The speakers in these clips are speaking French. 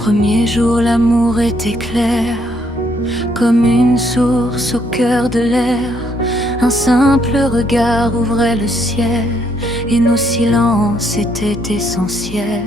premier jour, l'amour était clair, comme une source au cœur de l'air. Un simple regard ouvrait le ciel, et nos silences étaient essentiels.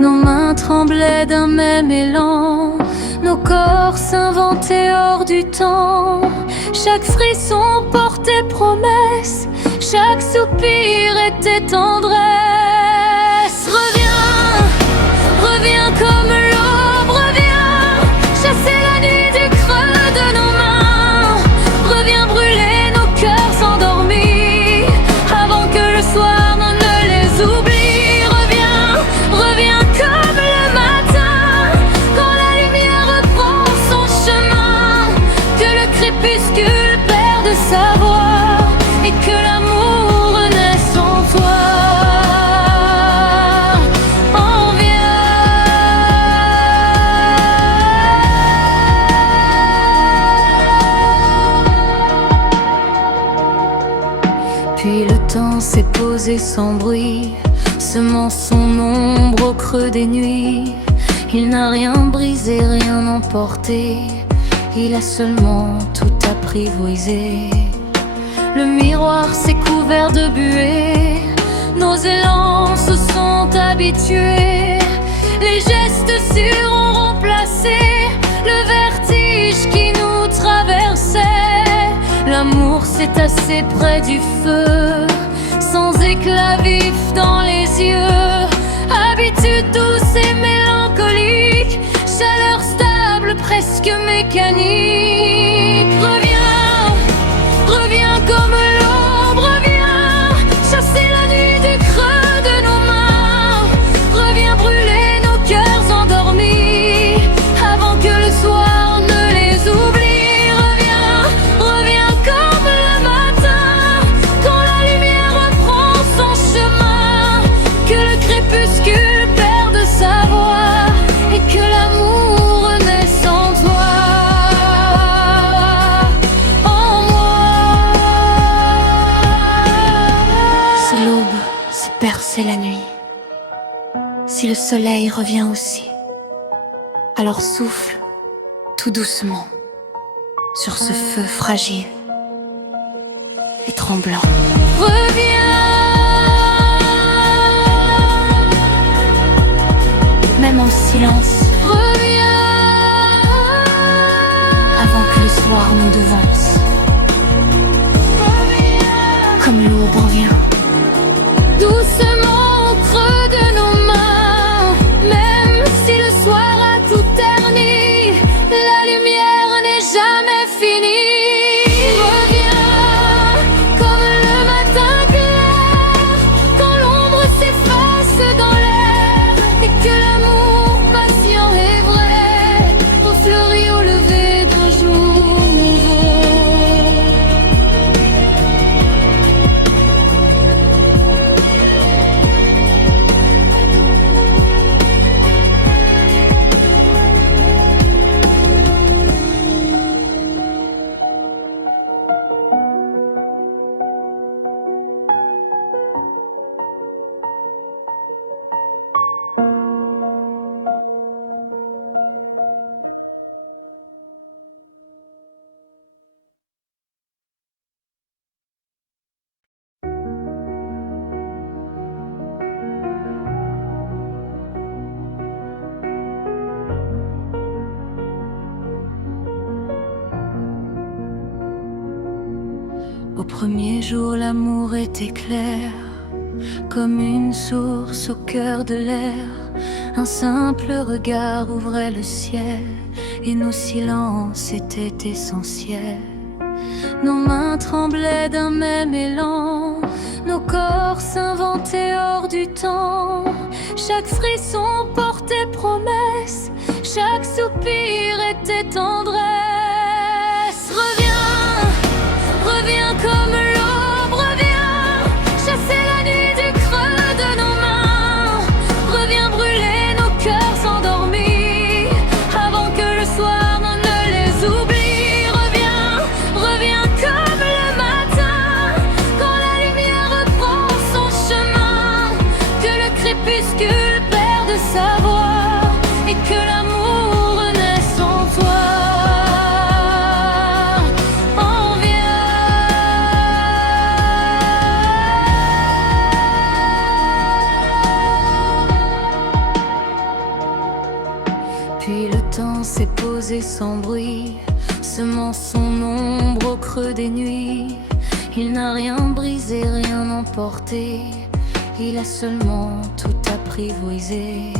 Nos mains tremblaient d'un même élan, nos corps s'inventaient hors du temps. Chaque frisson portait promesse, chaque soupir était tendresse. Reviens, reviens comme l'aube, reviens chasser la nuit du creux de nos mains. Reviens brûler nos cœurs endormis avant que le soir ne les oublie. Reviens, reviens comme le matin quand la lumière reprend son chemin. Que le crépuscule perde sa voix et que l'amour naisse en toi. Puis le temps s'est posé sans bruit, semant son ombre au creux des nuits. Il n'a rien brisé, rien emporté, il a seulement tout apprivoisé. Le miroir s'est couvert de buée, nos élans se sont habitués. Les gestes sûrs ont remplacé le vertige qui nous traversait. L'amour s'est tassé près du feu, sans éclat vif dans les yeux. Habitude douce et mélancolique, chaleur stable, presque mécanique. Reviens, reviens comme l'aube, reviens chasser la nuit du creux de nos mains. Reviens brûler nos cœurs endormis avant que le soir ne les oublie. Reviens, reviens comme le matin quand la lumière reprend son chemin. Que le crépuscule perde sa voix et que l'amour naisse en toi. Si l'aube s'est percée la nuit, si le soleil revient aussi, alors souffle tout doucement sur ce feu fragile et tremblant. Reviens, même en silence. Reviens, avant que le soir nous devance. Comme l'aube revient, doucement au creux de nos mains. Même si le soir a tout terni, la lumière n'est jamais finie. Reviens comme le matin clair, quand l'ombre s'efface dans l'air, et que l'amour patient et vrai refleurit au lever d'un jour nouveau. Au premier jour, l'amour était clair, comme une source au cœur de l'air. Un simple regard ouvrait le ciel, et nos silences étaient essentiels. Nos mains tremblaient d'un même élan, nos corps s'inventaient hors du temps. Chaque frisson portait promesse, chaque soupir était tendresse. Reviens, reviens comme l'aube, reviens chasser la nuit du creux de nos mains. Reviens brûler nos cœurs endormis avant que le soir ne les oublie. Reviens, reviens comme le matin quand la lumière reprend son chemin. Que le crépuscule perde sa voix et que Puis le temps s'est posé sans bruit, semant son ombre au creux des nuits. Il n'a rien brisé, rien emporté, il a seulement tout apprivoisé.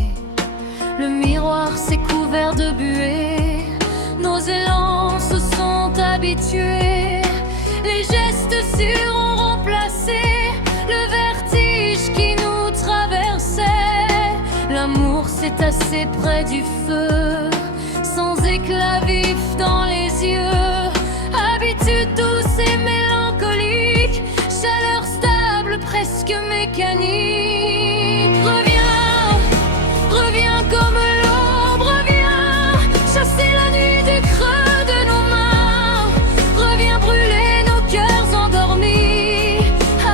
Le miroir s'est couvert de buée, nos élans se sont habitués. Les gestes sûrs ont remplacé le vertige qui nous traversait. L'amour s'est assez près du feu, sans éclat vif dans les yeux. Habitude douce et mélancolique, chaleur stable, presque mécanique. Reviens, reviens comme l'aube, reviens chasser la nuit du creux de nos mains. Reviens brûler nos cœurs endormis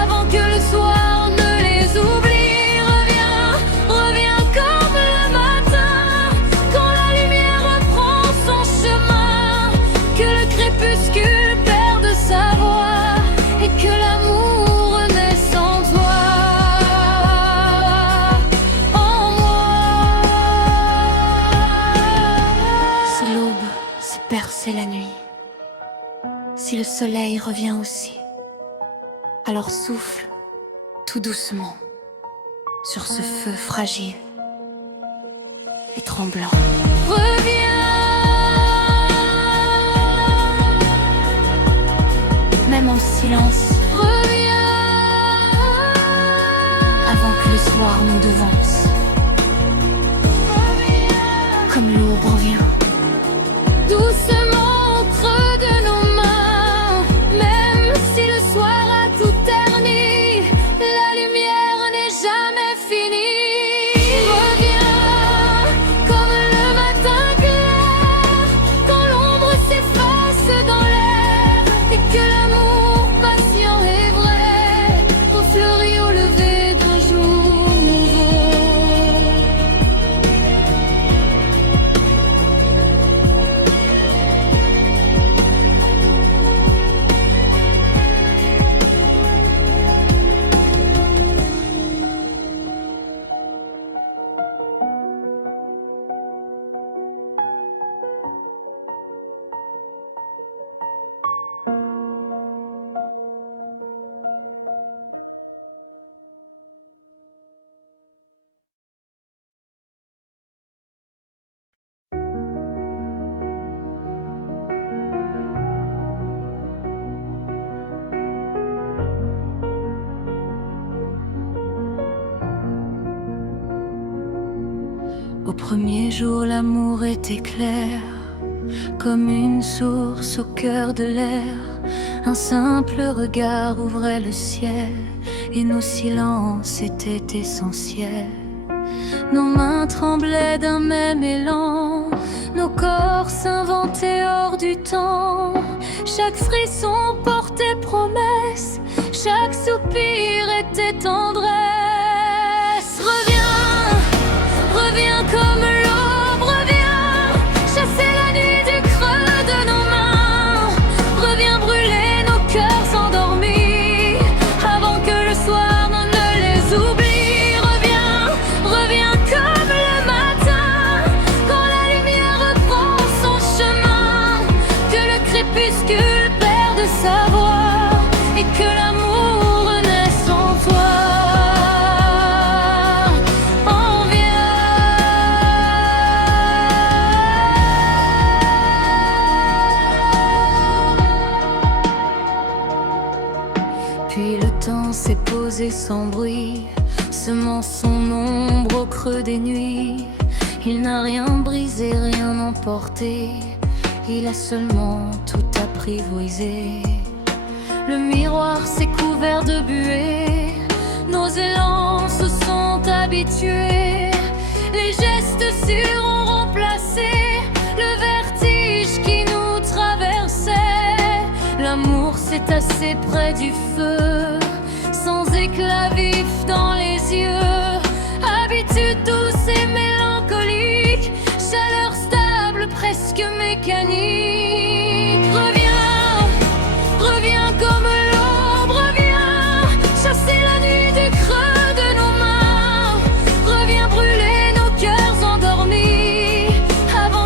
avant que le soir ne les oublie. Reviens, reviens comme le matin, quand la lumière reprend son chemin, que le crépuscule perde sa voix et que l'amour renaisse en toi, en moi. Si l'aube s'est percée la nuit, si le soleil revient aussi, alors souffle tout doucement sur ce feu fragile et tremblant. Reviens, même en silence. Reviens, avant que le soir nous devance. Comme l'aube revient, doucement au creux de nos mains. Même si le soir a tout terni, la lumière n'est jamais finie. Reviens comme le matin clair, quand l'ombre s'efface dans l'air, et que l'amour patient et vrai refleurit au lever d'un jour nouveau. Au premier jour, l'amour était clair, comme une source au cœur de l'air. Un simple regard ouvrait le ciel, et nos silences étaient essentiels. Nos mains tremblaient d'un même élan, nos corps s'inventaient hors du temps. Chaque frisson portait promesse, chaque soupir était tendresse. Reviens, reviens comme l'aube, reviens chasser la nuit du creux de nos mains. Reviens brûler nos cœurs endormis avant que le soir ne les oublie. Reviens, reviens comme le matin, quand la lumière reprend son chemin, que le crépuscule perde sa voix et que l'amour renaisse en toi. Puis le temps s'est posé sans bruit, semant son ombre au creux des nuits. Il n'a rien brisé, rien emporté, il a seulement tout apprivoisé. Le miroir s'est couvert de buée, nos élans se sont habitués. Les gestes sûrs ont remplacé le vertige qui nous traversait. L'amour s'est assez près du feu, sans éclat vif dans les yeux. Habitude douce et mélancolique, chaleur stable, presque mécanique. Reviens, reviens comme l'aube, reviens chasser la nuit du creux de nos mains. Reviens brûler nos cœurs endormis avant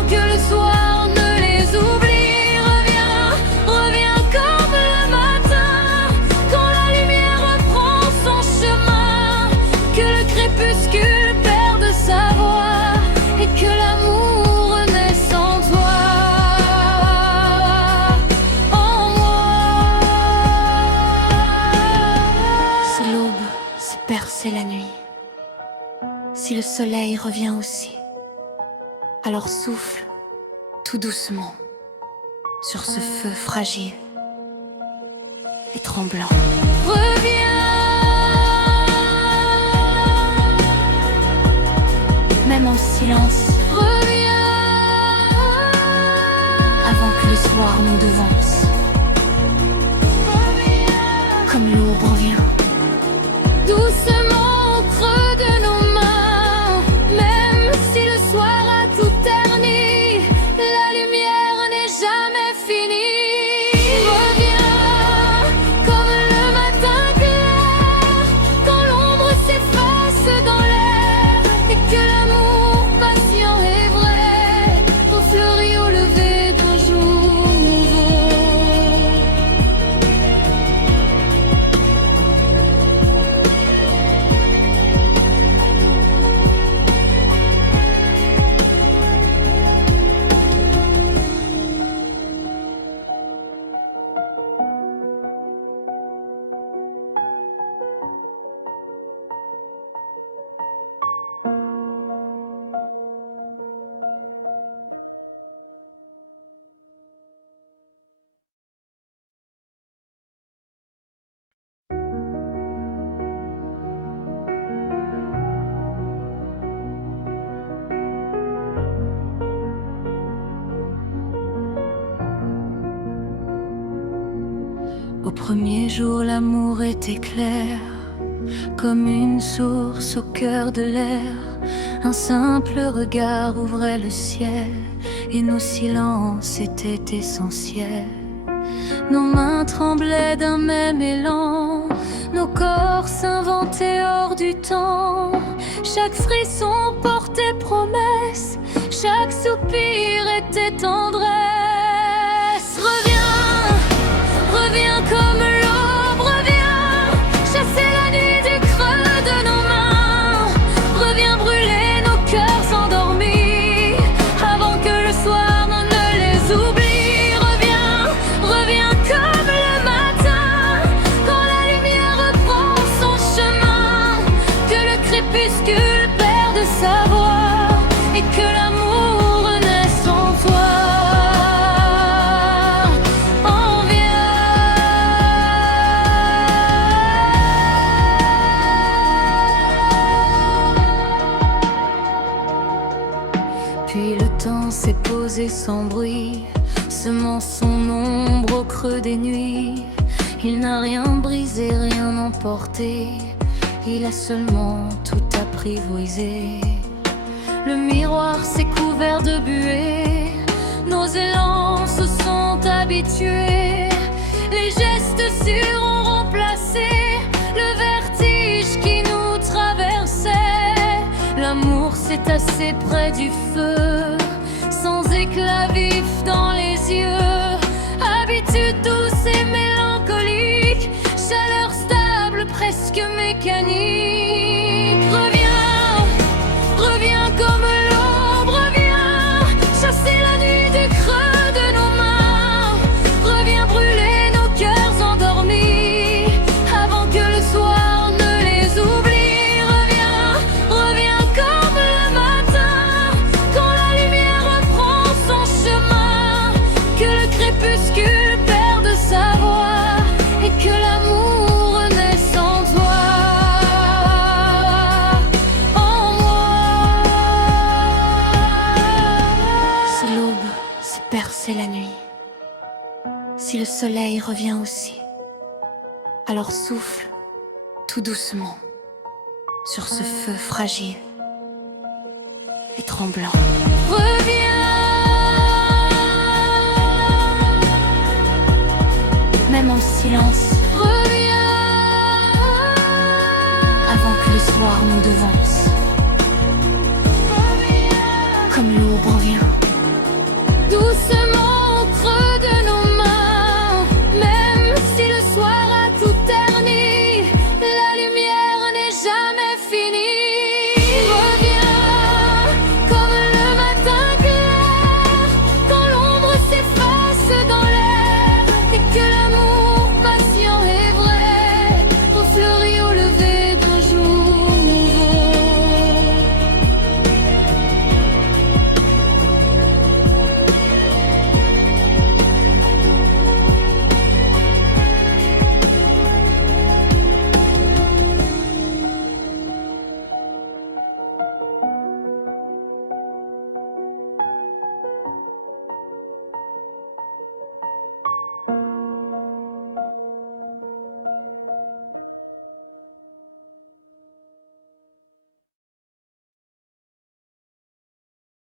soleil revient aussi. Alors souffle tout doucement sur ce feu fragile et tremblant. Reviens, même en silence. Reviens, avant que le soir nous devance. Comme l'aube revient, doucement au creux de nos mains. Même si le soir a tout terni, la lumière n'est jamais finie. Reviens, comme le matin clair, quand l'ombre s'efface dans l'air, et que l'amour patient et vrai refleurit au lever d'un jour nouveau. Au premier jour, l'amour était clair, comme une source au cœur de l'air. Un simple regard ouvrait le ciel, et nos silences étaient essentiels. Nos mains tremblaient d'un même élan, nos corps s'inventaient hors du temps. Chaque frisson portait promesse, chaque soupir était tendresse. Reviens, reviens comme l'aube, reviens chasser la nuit du creux de nos mains. Reviens brûler nos cœurs endormis, avant que le soir ne les oublie. Reviens, reviens comme le matin, quand la lumière reprend son chemin. Que le crépuscule perde sa voix, et que l'amour naisse en toi. Puis le temps s'est posé sans bruit, semant son ombre au creux des nuits. Il n'a rien brisé, rien emporté, il a seulement tout apprivoisé. Le miroir s'est couvert de buée, nos élans se sont habitués. Les gestes sûrs ont remplacé le vertige qui nous traversait. L'amour s'est tassé près du feu, sans éclat vif dans les yeux. Habitude douce et mélancolique, chaleur stable, presque mécanique. Reviens, reviens comme l'aube, reviens chasser la nuit du creux de nos mains. Reviens brûler nos cœurs endormis, avant que le soir ne les oublie. Reviens, reviens comme le matin, quand la lumière reprend son chemin. Que le crépuscule perde sa voix, et que l'amour naisse en toi. En moi. Si l'aube s'est percée la nuit, si le soleil revient aussi, alors souffle tout doucement sur ce feu fragile et tremblant. Reviens, même en silence.